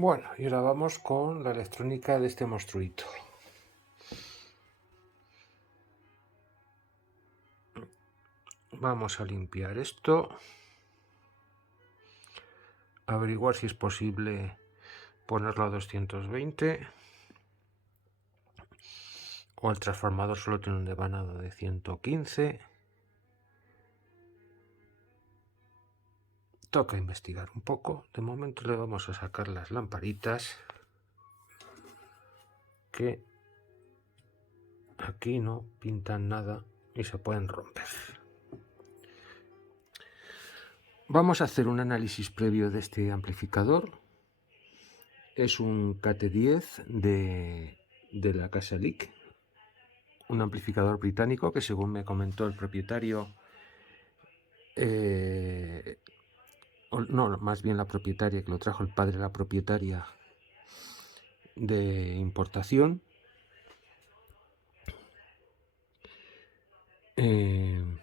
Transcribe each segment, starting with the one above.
Bueno, y ahora vamos con la electrónica de este monstruito. Vamos a limpiar esto. Averiguar si es posible ponerlo a 220. O el transformador solo tiene un devanado de 115. Toca investigar un poco. De momento le vamos a sacar las lamparitas, que aquí no pintan nada y se pueden romper. Vamos a hacer un análisis previo de este amplificador. Es un KT10 de la casa Leak, un amplificador británico que, según me comentó el propietario, no, más bien la propietaria, que lo trajo el padre de la propietaria, de importación. En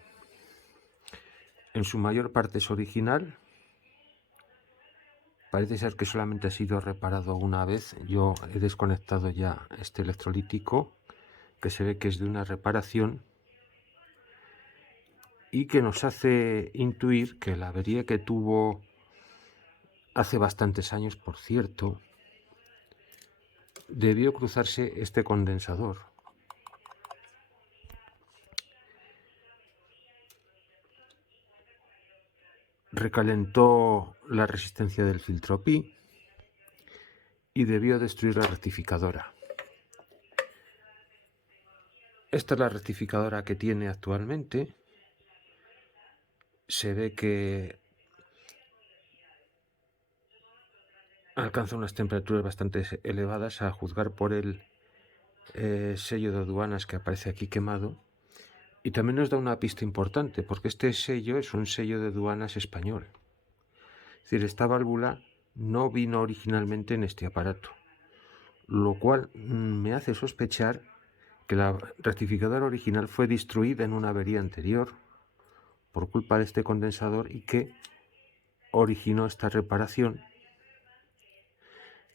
su mayor parte es original. Parece ser que solamente ha sido reparado una vez. Yo he desconectado ya este electrolítico, que se ve que es de una reparación, y que nos hace intuir que la avería que tuvo hace bastantes años, por cierto, debió cruzarse este condensador. Recalentó la resistencia del filtro Pi y debió destruir la rectificadora. Esta es la rectificadora que tiene actualmente. Se ve que alcanza unas temperaturas bastante elevadas, a juzgar por el sello de aduanas que aparece aquí quemado. Y también nos da una pista importante, porque este sello es un sello de aduanas español. Es decir, esta válvula no vino originalmente en este aparato, lo cual me hace sospechar que la rectificadora original fue destruida en una avería anterior por culpa de este condensador y que originó esta reparación,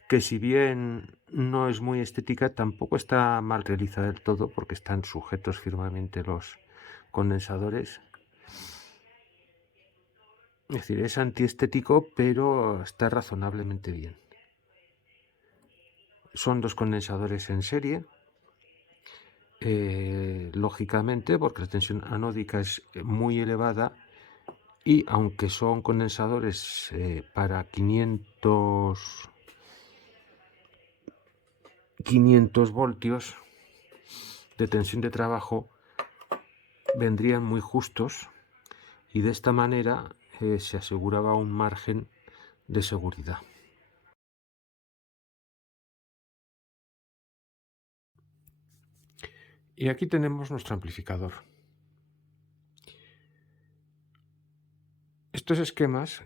que, si bien no es muy estética, tampoco está mal realizada del todo, porque están sujetos firmemente los condensadores. Es decir, es antiestético, pero está razonablemente bien. Son dos condensadores en serie, lógicamente, porque la tensión anódica es muy elevada, y aunque son condensadores para 500 voltios de tensión de trabajo, vendrían muy justos, y de esta manera se aseguraba un margen de seguridad. Y aquí tenemos nuestro amplificador. Estos esquemas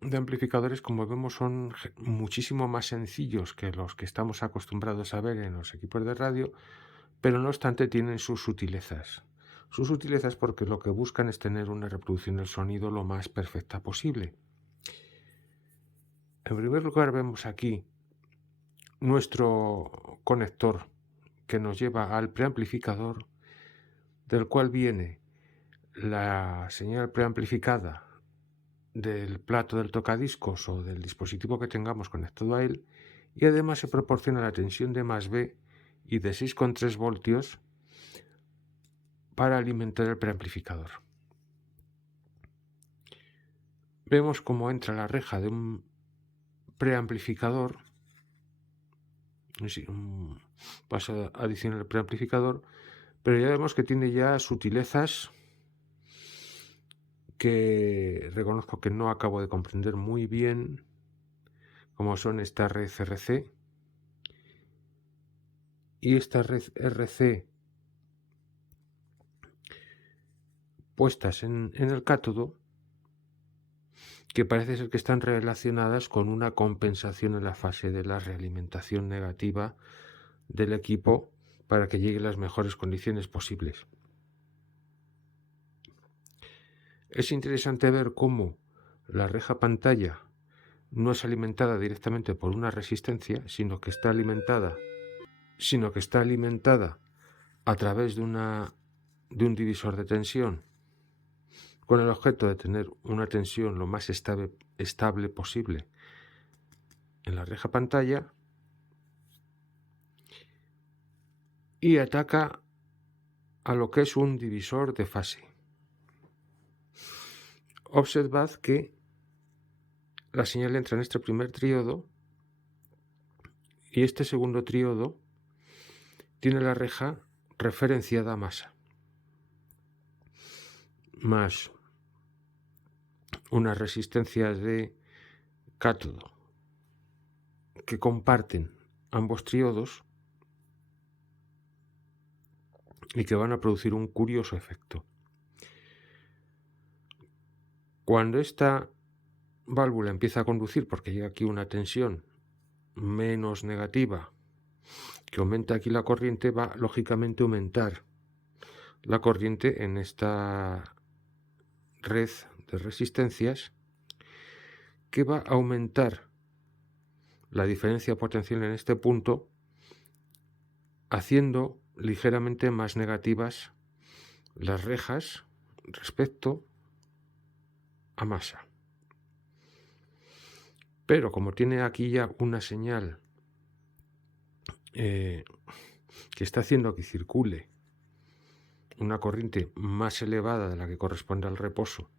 de amplificadores, como vemos, son muchísimo más sencillos que los que estamos acostumbrados a ver en los equipos de radio, pero no obstante tienen sus sutilezas. Sus sutilezas porque lo que buscan es tener una reproducción del sonido lo más perfecta posible. En primer lugar, vemos aquí nuestro conector que nos lleva al preamplificador, del cual viene la señal preamplificada del plato del tocadiscos o del dispositivo que tengamos conectado a él, y además se proporciona la tensión de +B y de 6,3 voltios para alimentar el preamplificador. Vemos cómo entra la reja de un preamplificador, un paso adicional al preamplificador, pero ya vemos que tiene ya sutilezas que reconozco que no acabo de comprender muy bien, como son esta red RC y esta red RC puestas en el cátodo, que parece ser que están relacionadas con una compensación en la fase de la realimentación negativa del equipo para que llegue a las mejores condiciones posibles. Es interesante ver cómo la reja pantalla no es alimentada directamente por una resistencia, sino que está alimentada a través de un divisor de tensión, con el objeto de tener una tensión lo más estable posible en la reja pantalla, y ataca a lo que es un divisor de fase. Observad que la señal entra en este primer tríodo y este segundo tríodo tiene la reja referenciada a masa, más unas resistencias de cátodo que comparten ambos tríodos y que van a producir un curioso efecto. Cuando esta válvula empieza a conducir, porque llega aquí una tensión menos negativa, que aumenta aquí la corriente, va lógicamente a aumentar la corriente en esta red de resistencias, que va a aumentar la diferencia potencial en este punto, haciendo ligeramente más negativas las rejas respecto a masa. Pero como tiene aquí ya una señal que está haciendo que circule una corriente más elevada de la que corresponde al reposo,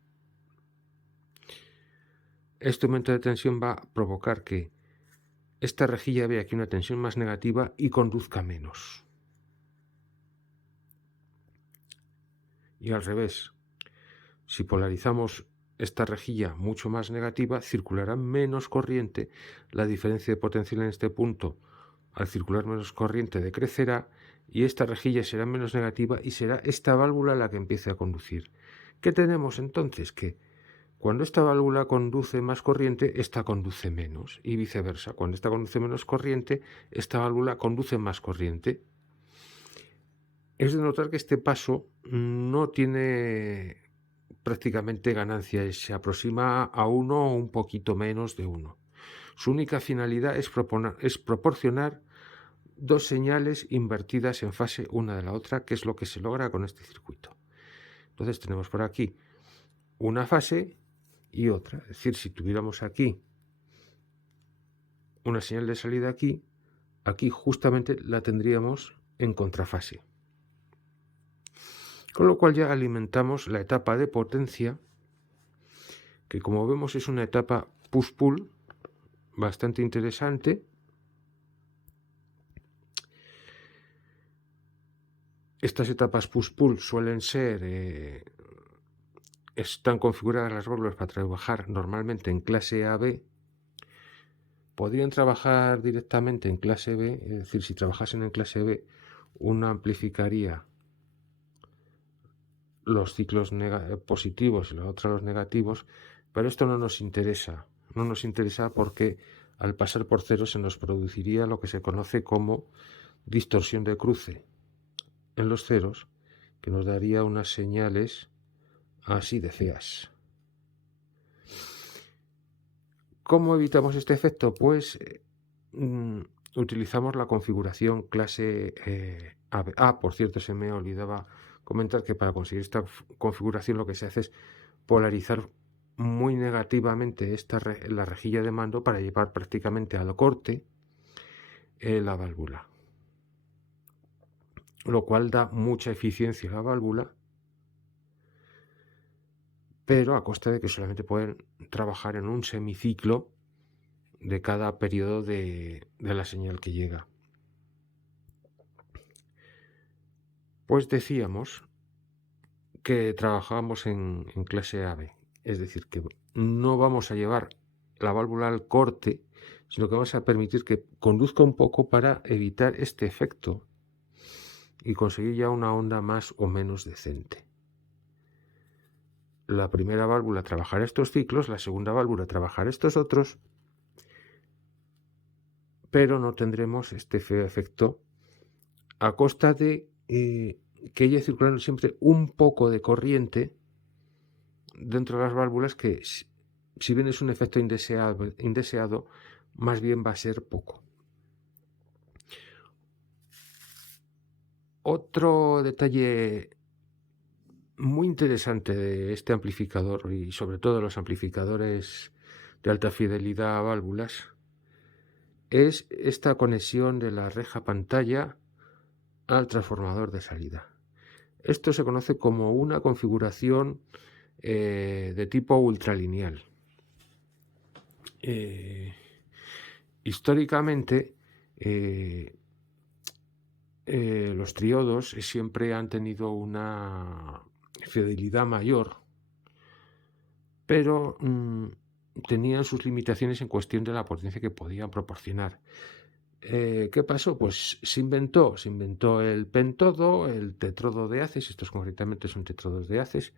este aumento de tensión va a provocar que esta rejilla vea aquí una tensión más negativa y conduzca menos. Y al revés, si polarizamos esta rejilla mucho más negativa, circulará menos corriente, la diferencia de potencial en este punto, al circular menos corriente, decrecerá y esta rejilla será menos negativa y será esta válvula la que empiece a conducir. ¿Qué tenemos entonces? Que cuando esta válvula conduce más corriente, esta conduce menos y viceversa. Cuando esta conduce menos corriente, esta válvula conduce más corriente. Es de notar que este paso no tiene prácticamente ganancia, se aproxima a 1 o un poquito menos de 1. Su única finalidad es proporcionar dos señales invertidas en fase una de la otra, que es lo que se logra con este circuito. Entonces tenemos por aquí una fase y otra. Es decir, si tuviéramos aquí una señal de salida aquí justamente la tendríamos en contrafase. Con lo cual ya alimentamos la etapa de potencia, que como vemos es una etapa push-pull bastante interesante. Estas etapas push-pull suelen ser, están configuradas las válvulas para trabajar normalmente en clase AB. Podrían trabajar directamente en clase B, es decir, si trabajasen en clase B, una amplificaría los ciclos positivos y la otra los negativos, pero esto no nos interesa. No nos interesa porque al pasar por cero se nos produciría lo que se conoce como distorsión de cruce en los ceros, que nos daría unas señales así de feas. ¿Cómo evitamos este efecto? Pues utilizamos la configuración clase AB. Por cierto, se me olvidaba comentar que para conseguir esta configuración lo que se hace es polarizar muy negativamente la rejilla de mando para llevar prácticamente al corte la válvula, lo cual da mucha eficiencia a la válvula, pero a costa de que solamente pueden trabajar en un semiciclo de cada periodo de la señal que llega. Pues decíamos que trabajábamos en clase AB, es decir, que no vamos a llevar la válvula al corte, sino que vamos a permitir que conduzca un poco para evitar este efecto y conseguir ya una onda más o menos decente. La primera válvula trabajará estos ciclos, la segunda válvula trabajará estos otros, pero no tendremos este feo efecto a costa de que haya circulando siempre un poco de corriente dentro de las válvulas que si bien es un efecto indeseado, más bien va a ser poco. Otro detalle muy interesante de este amplificador, y sobre todo los amplificadores de alta fidelidad a válvulas, es esta conexión de la reja pantalla al transformador de salida. Esto se conoce como una configuración de tipo ultralineal. Históricamente, los triodos siempre han tenido una fidelidad mayor, pero tenían sus limitaciones en cuestión de la potencia que podían proporcionar. ¿Qué pasó? Pues se inventó el pentodo, el tetrodo de haces, estos concretamente son tetrodos de haces,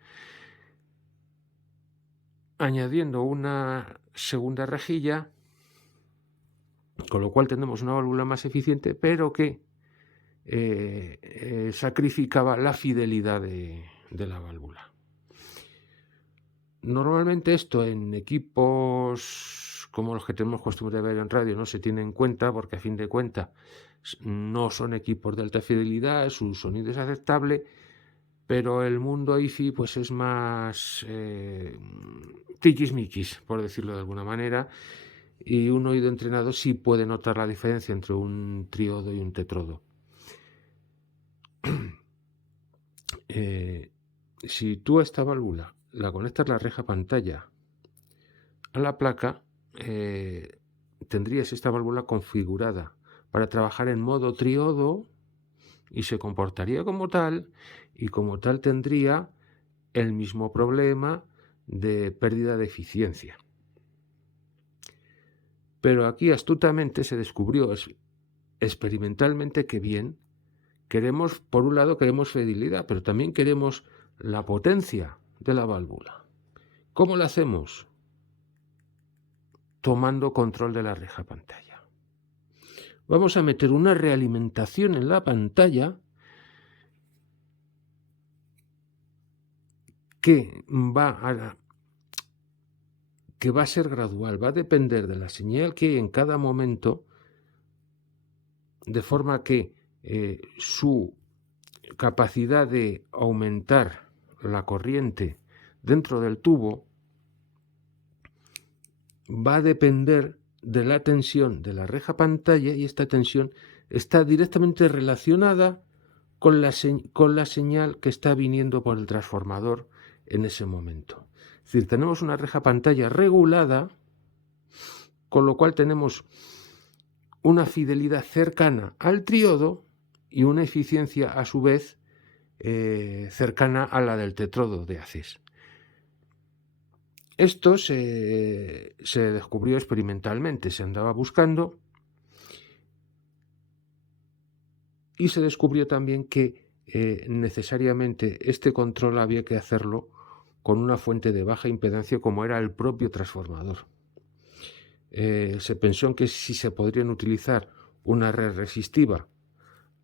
añadiendo una segunda rejilla, con lo cual tenemos una válvula más eficiente, pero que sacrificaba la fidelidad de la válvula. Normalmente esto en equipos como los que tenemos costumbre de ver en radio no se tiene en cuenta, porque a fin de cuentas no son equipos de alta fidelidad, su sonido es aceptable, pero el mundo hi-fi pues es más tiquismiquis, por decirlo de alguna manera, y un oído entrenado sí puede notar la diferencia entre un triodo y un tetrodo. Si tú a esta válvula la conectas la reja pantalla a la placa, tendrías esta válvula configurada para trabajar en modo triodo y se comportaría como tal, y como tal tendría el mismo problema de pérdida de eficiencia. Pero aquí astutamente se descubrió experimentalmente que bien, queremos, por un lado queremos fidelidad, pero también queremos la potencia de la válvula. ¿Cómo lo hacemos? Tomando control de la reja pantalla. Vamos a meter una realimentación en la pantalla que va a ser gradual, va a depender de la señal que hay en cada momento, de forma que su capacidad de aumentar la corriente dentro del tubo va a depender de la tensión de la reja pantalla, y esta tensión está directamente relacionada con la señal que está viniendo por el transformador en ese momento. Es decir, tenemos una reja pantalla regulada, con lo cual tenemos una fidelidad cercana al triodo y una eficiencia a su vez cercana a la del tetrodo de haces. Esto se descubrió experimentalmente, se andaba buscando, y se descubrió también que necesariamente este control había que hacerlo con una fuente de baja impedancia como era el propio transformador. Se pensó en que si se podrían utilizar una red resistiva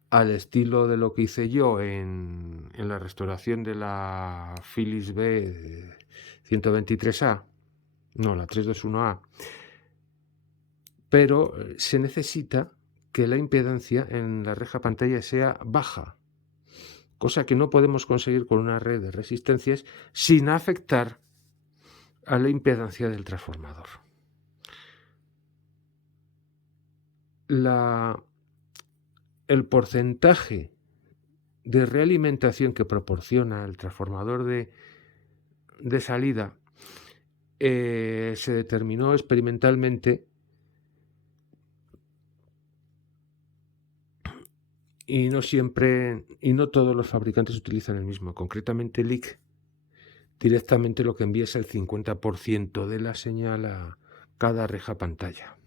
al estilo de lo que hice yo en la restauración de la Philips B 123A, no, la 321A, pero se necesita que la impedancia en la reja pantalla sea baja, cosa que no podemos conseguir con una red de resistencias sin afectar a la impedancia del transformador. El porcentaje de realimentación que proporciona el transformador de salida se determinó experimentalmente, y no siempre y no todos los fabricantes utilizan el mismo. Concretamente Leak directamente lo que envía es el 50% de la señal a cada reja pantalla.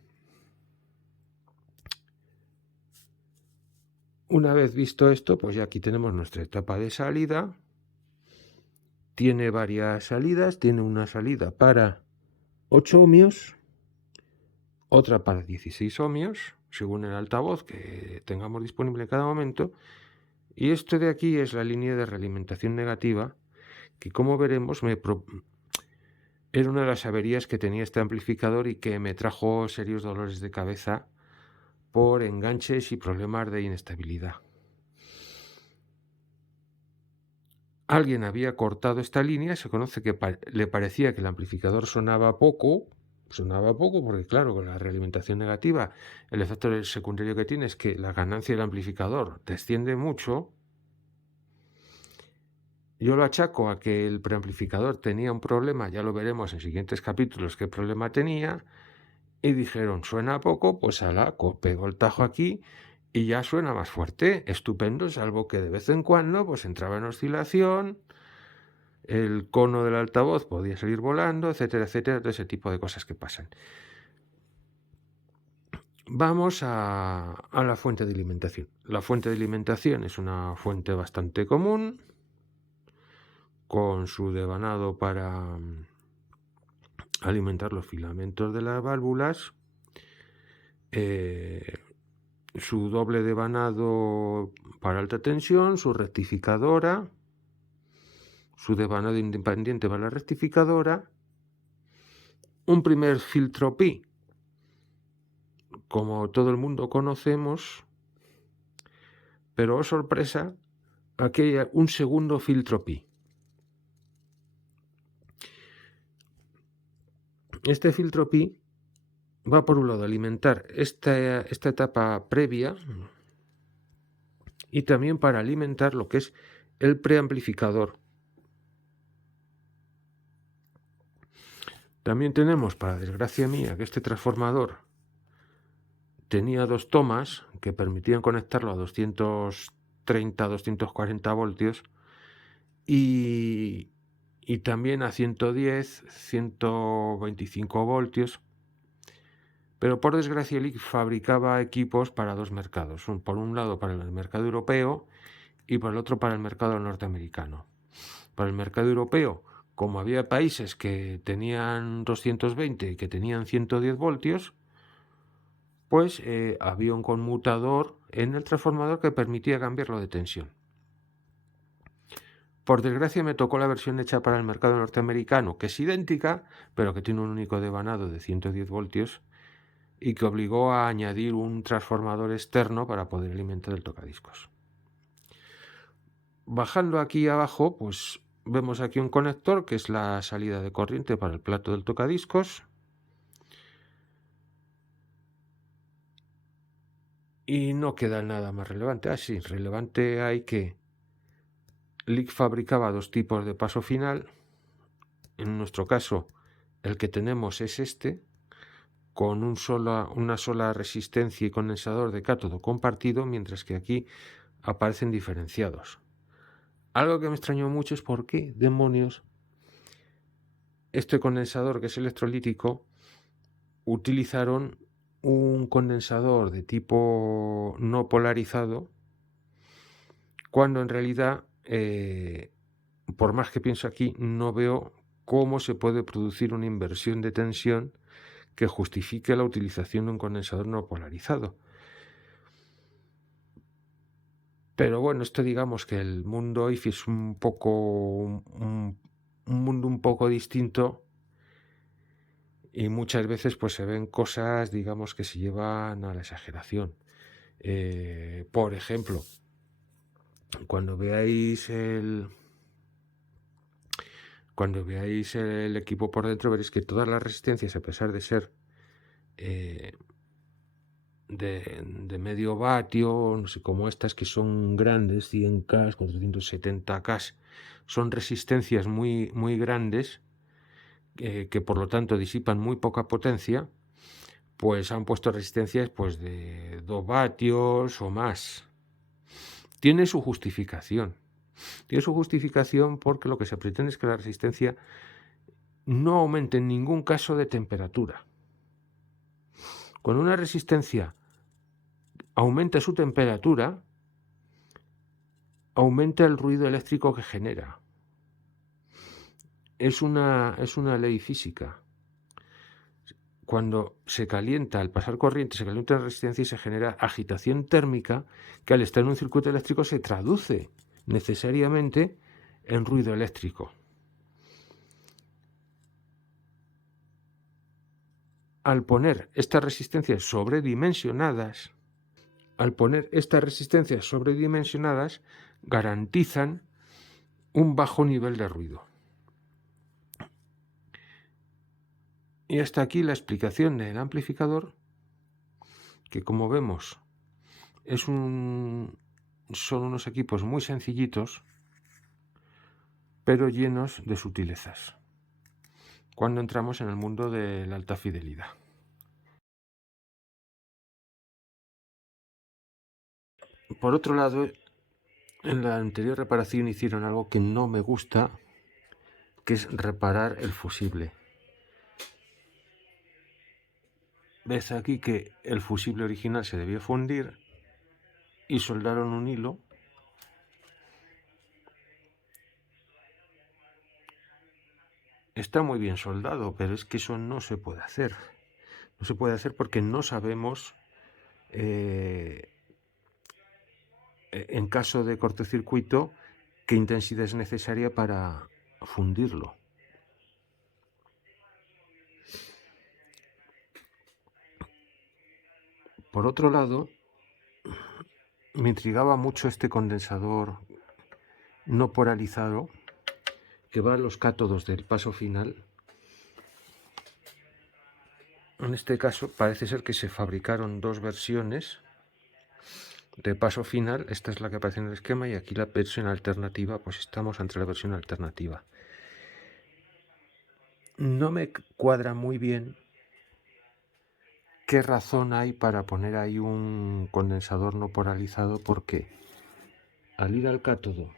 Una vez visto esto, pues ya aquí tenemos nuestra etapa de salida. Tiene varias salidas, tiene una salida para 8 ohmios, otra para 16 ohmios, según el altavoz que tengamos disponible en cada momento, y esto de aquí es la línea de realimentación negativa, que como veremos era una de las averías que tenía este amplificador y que me trajo serios dolores de cabeza por enganches y problemas de inestabilidad. Alguien había cortado esta línea, se conoce que le parecía que el amplificador sonaba poco porque claro, con la realimentación negativa, el efecto secundario que tiene es que la ganancia del amplificador desciende mucho. Yo lo achaco a que el preamplificador tenía un problema, ya lo veremos en siguientes capítulos qué problema tenía, y dijeron, suena poco, pues pegó el tajo aquí y ya suena más fuerte, estupendo, salvo que de vez en cuando pues entraba en oscilación, el cono del altavoz podía salir volando, etcétera, etcétera, todo ese tipo de cosas que pasan. Vamos a la fuente de alimentación. La fuente de alimentación es una fuente bastante común, con su devanado para alimentar los filamentos de las válvulas, su doble devanado para alta tensión, su rectificadora, su devanado independiente para la rectificadora, un primer filtro pi, como todo el mundo conocemos, pero oh sorpresa, aquí hay un segundo filtro pi. Este filtro pi va por un lado a alimentar esta etapa previa y también para alimentar lo que es el preamplificador. También tenemos, para desgracia mía, que este transformador tenía dos tomas que permitían conectarlo a 230, 240 voltios y también a 110, 125 voltios. Pero por desgracia Lick fabricaba equipos para dos mercados, por un lado para el mercado europeo y por el otro para el mercado norteamericano. Para el mercado europeo, como había países que tenían 220 y que tenían 110 voltios, pues había un conmutador en el transformador que permitía cambiarlo de tensión. Por desgracia me tocó la versión hecha para el mercado norteamericano, que es idéntica, pero que tiene un único devanado de 110 voltios y que obligó a añadir un transformador externo para poder alimentar el tocadiscos. Bajando aquí abajo, pues vemos aquí un conector que es la salida de corriente para el plato del tocadiscos. Y no queda nada más relevante. Sí, relevante hay que Lick fabricaba dos tipos de paso final. En nuestro caso, el que tenemos es este, con una sola resistencia y condensador de cátodo compartido, mientras que aquí aparecen diferenciados. Algo que me extrañó mucho es por qué demonios este condensador, que es electrolítico, utilizaron un condensador de tipo no polarizado, cuando en realidad, por más que pienso aquí, no veo cómo se puede producir una inversión de tensión que justifique la utilización de un condensador no polarizado. Pero bueno, esto digamos que el mundo IFI es un mundo un poco distinto y muchas veces pues se ven cosas, digamos, que se llevan a la exageración. Por ejemplo, cuando veáis el equipo por dentro, veréis que todas las resistencias, a pesar de ser de medio vatio, no sé, como estas que son grandes, 100K, 470K, son resistencias muy, muy grandes, que por lo tanto disipan muy poca potencia, pues han puesto resistencias pues de 2 vatios o más. Tiene su justificación. Tiene su justificación porque lo que se pretende es que la resistencia no aumente en ningún caso de temperatura. Cuando una resistencia aumenta su temperatura, aumenta el ruido eléctrico que genera. Es una ley física. Cuando se calienta, al pasar corriente, se calienta la resistencia y se genera agitación térmica que al estar en un circuito eléctrico se traduce necesariamente en ruido eléctrico. al poner estas resistencias sobredimensionadas, garantizan un bajo nivel de ruido. Y hasta aquí la explicación del amplificador, que como vemos son unos equipos muy sencillitos, pero llenos de sutilezas, cuando entramos en el mundo de la alta fidelidad. Por otro lado, en la anterior reparación hicieron algo que no me gusta, que es reparar el fusible. Ves aquí que el fusible original se debió fundir y soldaron un hilo Está muy bien soldado, pero es que eso no se puede hacer. No se puede hacer porque no sabemos, en caso de cortocircuito, qué intensidad es necesaria para fundirlo. Por otro lado, me intrigaba mucho este condensador no polarizado que va a los cátodos del paso final. En este caso parece ser que se fabricaron dos versiones de paso final. Esta es la que aparece en el esquema y aquí la versión alternativa, pues estamos ante la versión alternativa. No me cuadra muy bien qué razón hay para poner ahí un condensador no polarizado, porque al ir al cátodo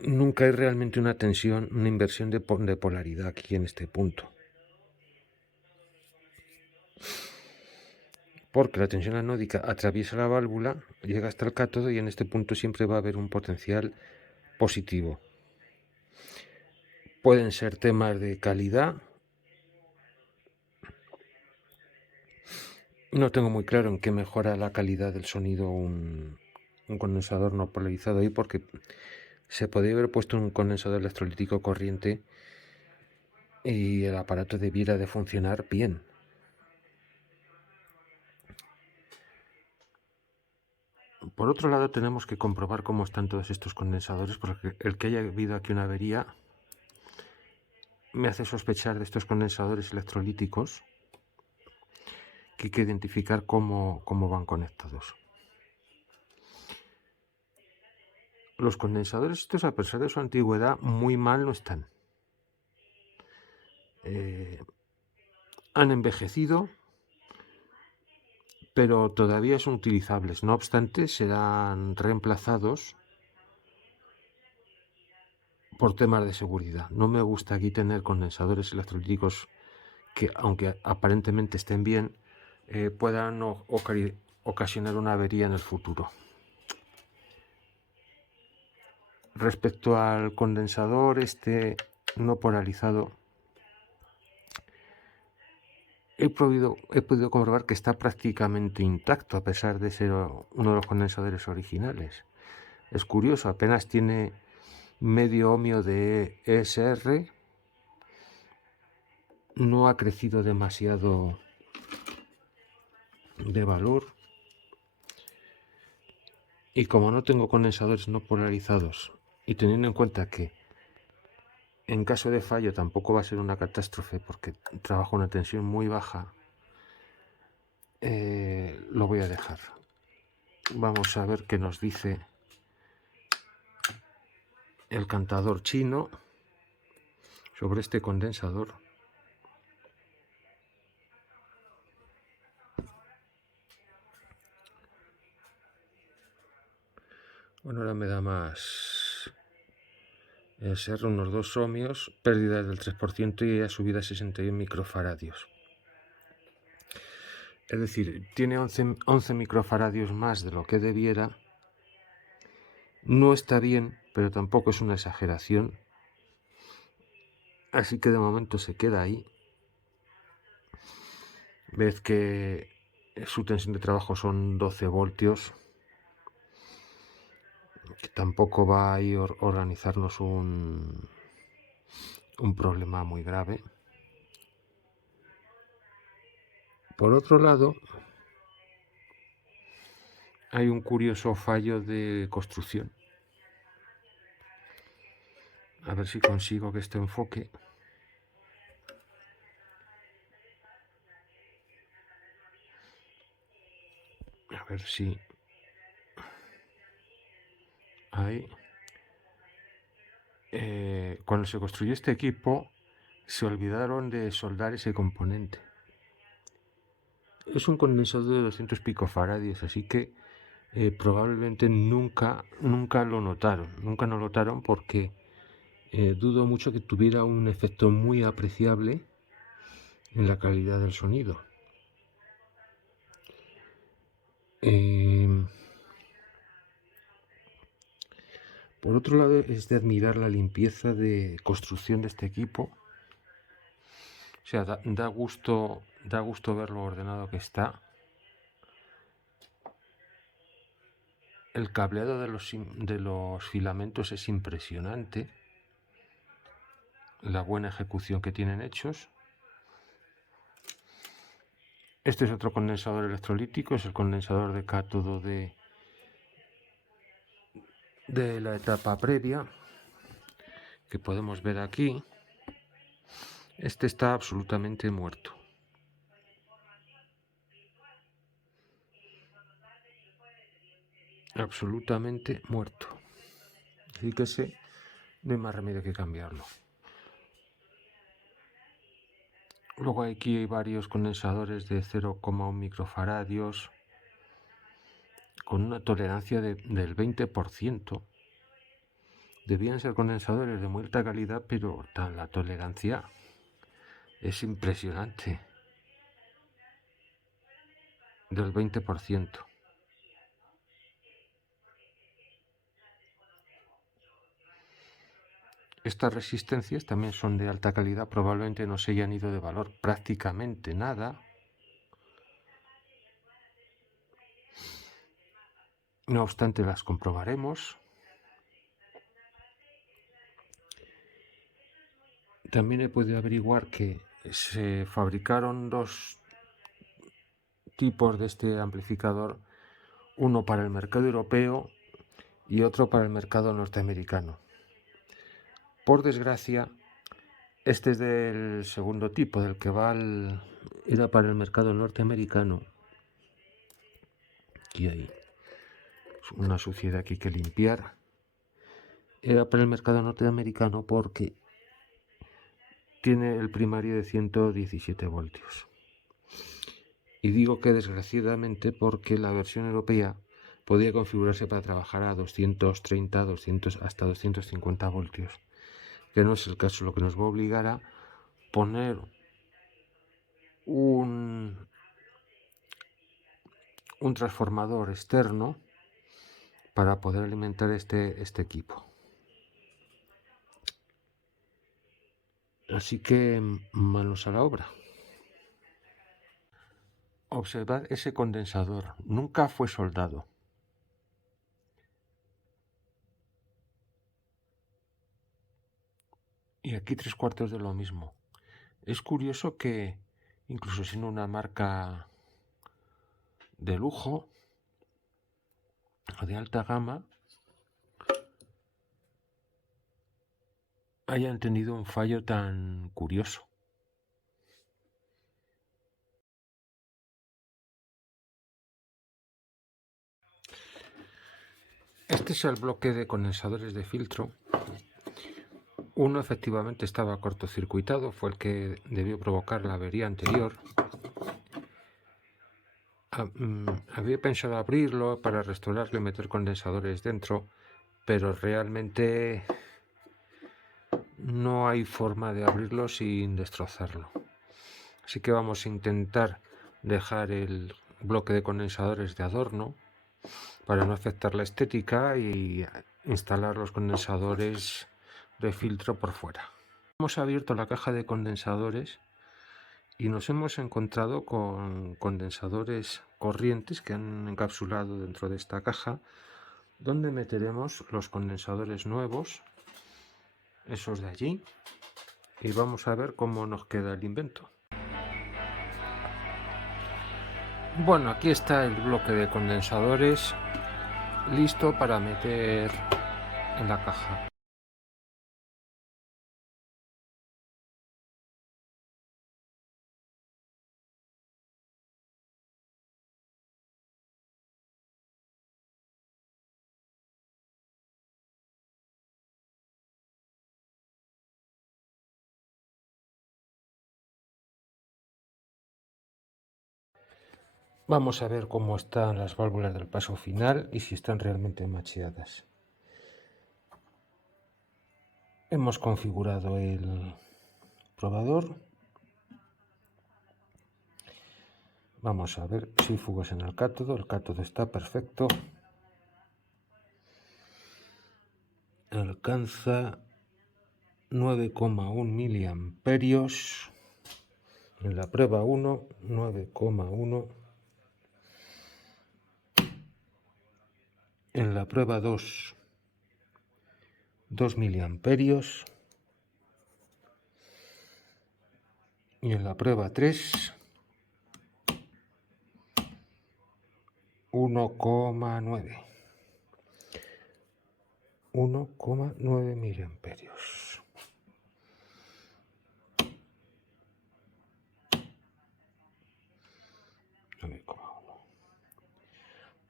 nunca hay realmente una tensión, una inversión de polaridad aquí en este punto. Porque la tensión anódica atraviesa la válvula, llega hasta el cátodo y en este punto siempre va a haber un potencial positivo. Pueden ser temas de calidad. No tengo muy claro en qué mejora la calidad del sonido un condensador no polarizado ahí, porque se podría haber puesto un condensador electrolítico corriente y el aparato debiera de funcionar bien. Por otro lado, tenemos que comprobar cómo están todos estos condensadores, porque el que haya habido aquí una avería me hace sospechar de estos condensadores electrolíticos, que hay que identificar cómo van conectados. Los condensadores estos, a pesar de su antigüedad, muy mal no están. Han envejecido, pero todavía son utilizables. No obstante, serán reemplazados por temas de seguridad. No me gusta aquí tener condensadores electrolíticos que, aunque aparentemente estén bien, puedan ocasionar una avería en el futuro. Respecto al condensador no polarizado, he podido comprobar que está prácticamente intacto, a pesar de ser uno de los condensadores originales. Es curioso, apenas tiene medio ohmio de ESR, no ha crecido demasiado de valor, y como no tengo condensadores no polarizados y teniendo en cuenta que en caso de fallo tampoco va a ser una catástrofe porque trabajo a una tensión muy baja, lo voy a dejar. Vamos a ver qué nos dice el cantador chino sobre este condensador. Bueno, ahora me da más ser unos 2 ohmios, pérdida del 3% y a subida a 61 microfaradios. Es decir, tiene 11 microfaradios más de lo que debiera. No está bien, pero tampoco es una exageración. Así que de momento se queda ahí. Ves que su tensión de trabajo son 12 voltios. que tampoco va a ir organizarnos un problema muy grave. Por otro lado, hay un curioso fallo de construcción. A ver si consigo que esto enfoque. A ver si... Ahí. Cuando se construyó este equipo, se olvidaron de soldar ese componente. Es un condensador de 200 picofaradios, así que probablemente nunca lo notaron. Nunca lo notaron porque dudo mucho que tuviera un efecto muy apreciable en la calidad del sonido. Por otro lado, es de admirar la limpieza de construcción de este equipo. O sea, da gusto ver lo ordenado que está. El cableado de los filamentos es impresionante. La buena ejecución que tienen hechos. Este es otro condensador electrolítico, es el condensador de cátodo de la etapa previa, que podemos ver aquí. Este está absolutamente muerto. Absolutamente muerto. Así que no hay más remedio que cambiarlo. Luego aquí hay varios condensadores de 0,1 microfaradios con una tolerancia del 20%. Debían ser condensadores de muy alta calidad, pero la tolerancia es impresionante. Del 20%. Estas resistencias también son de alta calidad, probablemente no se hayan ido de valor prácticamente nada. No obstante, las comprobaremos. También he podido averiguar que se fabricaron dos tipos de este amplificador, uno para el mercado europeo y otro para el mercado norteamericano. Por desgracia, este es del segundo tipo, del que era para el mercado norteamericano. Aquí hay una suciedad aquí que limpiar. Era para el mercado norteamericano porque tiene el primario de 117 voltios. Y digo que desgraciadamente porque la versión europea podía configurarse para trabajar a 230, 200, hasta 250 voltios, que no es el caso, lo que nos va a obligar a poner un transformador externo para poder alimentar este equipo. Así que manos a la obra. Observad ese condensador, nunca fue soldado. Y aquí 3/4 de lo mismo. Es curioso que, incluso siendo una marca de lujo o de alta gama, hayan tenido un fallo tan curioso. Este es el bloque de condensadores de filtro. Uno efectivamente estaba cortocircuitado, fue el que debió provocar la avería anterior. Había pensado abrirlo para restaurarlo y meter condensadores dentro, pero realmente no hay forma de abrirlo sin destrozarlo. Así que vamos a intentar dejar el bloque de condensadores de adorno para no afectar la estética y instalar los condensadores de filtro por fuera. Hemos abierto la caja de condensadores y nos hemos encontrado con condensadores corrientes que han encapsulado dentro de esta caja donde meteremos los condensadores nuevos, esos de allí, y vamos a ver cómo nos queda el invento. Bueno, aquí está el bloque de condensadores listo para meter en la caja. Vamos a ver cómo están las válvulas del paso final y si están realmente macheadas. Hemos configurado el probador. Vamos a ver si hay fugas en el cátodo. El cátodo está perfecto. Alcanza 9,1 miliamperios. En la prueba 1, 9,1. En la prueba 2, 2 miliamperios. Y en la prueba 3, 1,9. 1,9 miliamperios.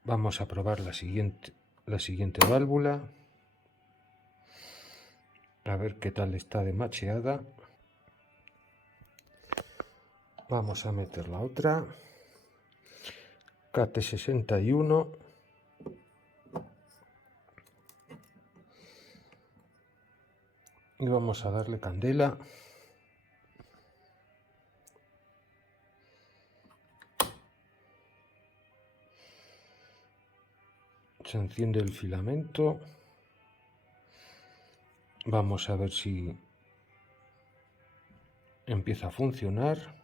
Vamos a probar la siguiente válvula. A ver qué tal está de macheada. Vamos a meter la otra. KT61. Y vamos a darle candela. Se enciende el filamento. Vamos a ver si empieza a funcionar.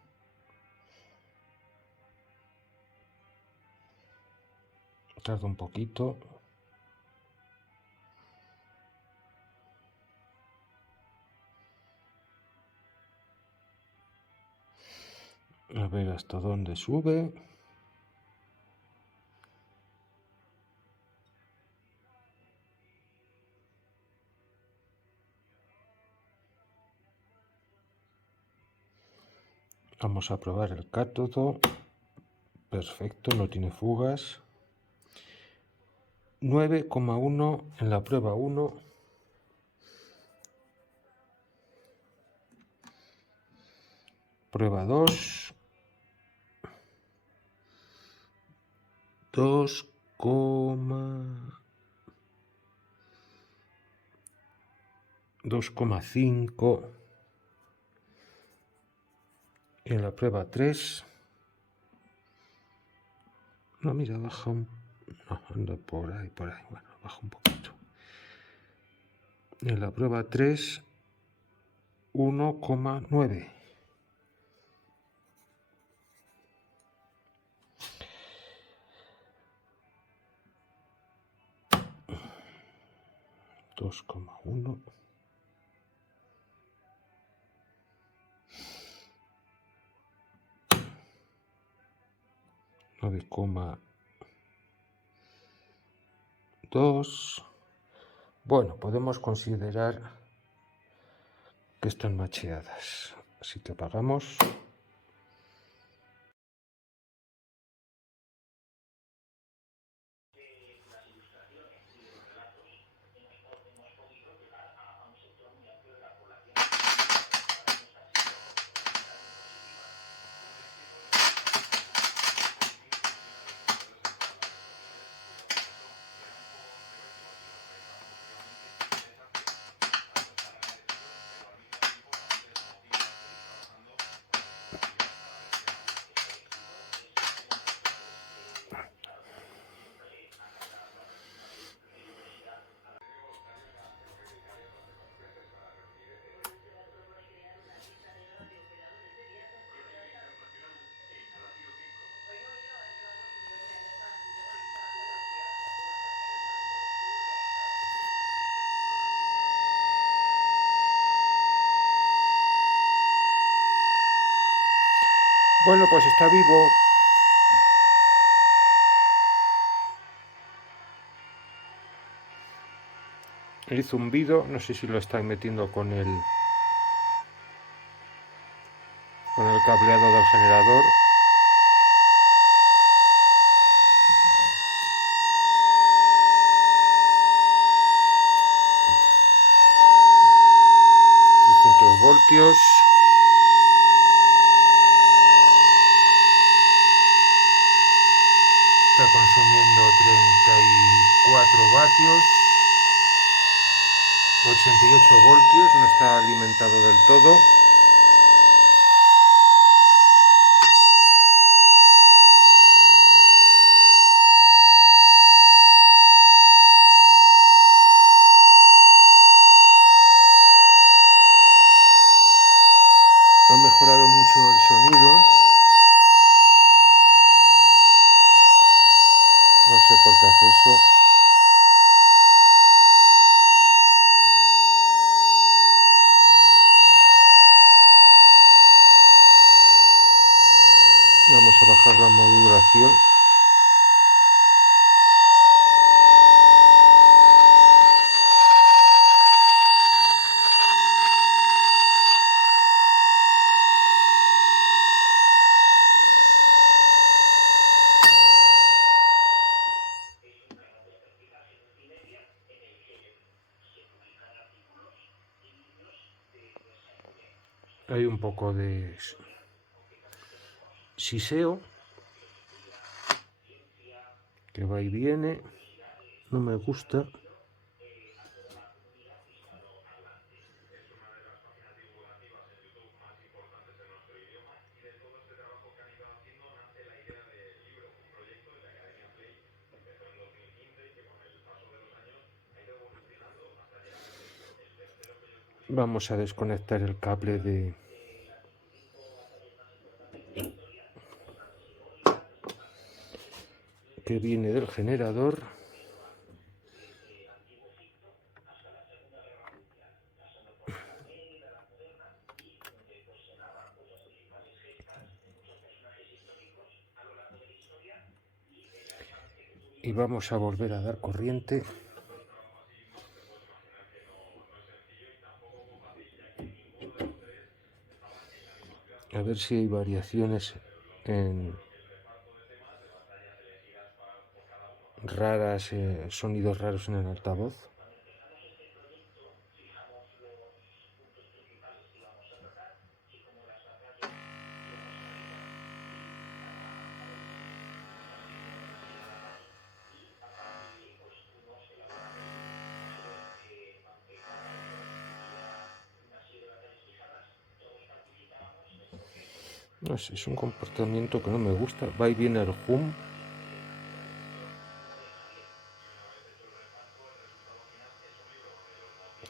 Tarda un poquito. A ver hasta dónde sube. Vamos a probar el cátodo. Perfecto, no tiene fugas. 9,1 en la prueba 1. Prueba 2. 2,5. Y en la prueba 3. No, mira, baja un... No, anda por ahí. Bueno, baja un poquito. Y en la prueba 3, 1,9. Dos coma uno. 9,2. Bueno, podemos considerar que están macheadas. Así que apagamos. Bueno, pues está vivo. El zumbido, no sé si lo están metiendo con el cableado del generador. Voltios. Está consumiendo 34 vatios, 88 voltios, no está alimentado del todo. Ha mejorado mucho el sonido. No sé por qué hace eso. Vamos a bajar la modulación. Hay un poco de siseo que va y viene. No me gusta. Vamos a desconectar el cable que viene del generador. Y vamos a volver a dar corriente. A ver si hay variaciones en raras, sonidos raros en el altavoz. No sé, es un comportamiento que no me gusta. Va y viene el hum.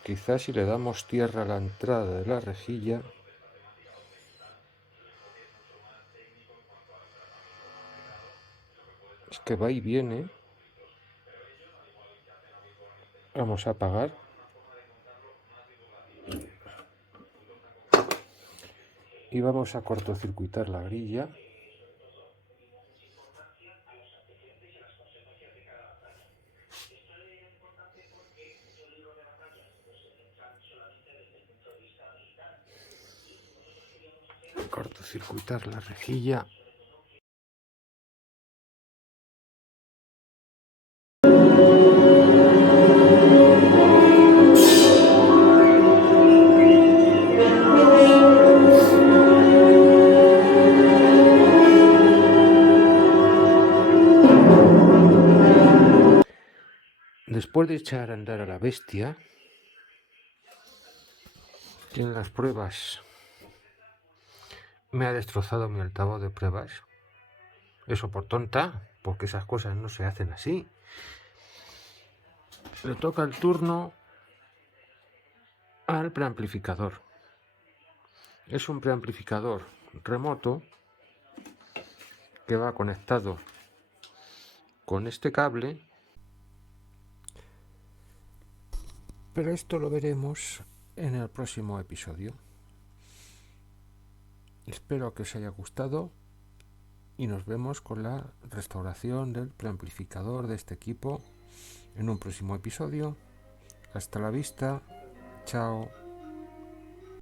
Quizás si le damos tierra a la entrada de la rejilla. Es que va y viene. Vamos a apagar. Y vamos a cortocircuitar la grilla. Cortocircuitar la rejilla. Después de echar a andar a la bestia, en las pruebas me ha destrozado mi altavoz de pruebas. Eso por tonta, porque esas cosas no se hacen así. Le toca el turno al preamplificador. Es un preamplificador remoto que va conectado con este cable, pero esto lo veremos en el próximo episodio. Espero que os haya gustado y nos vemos con la restauración del preamplificador de este equipo en un próximo episodio. Hasta la vista, chao.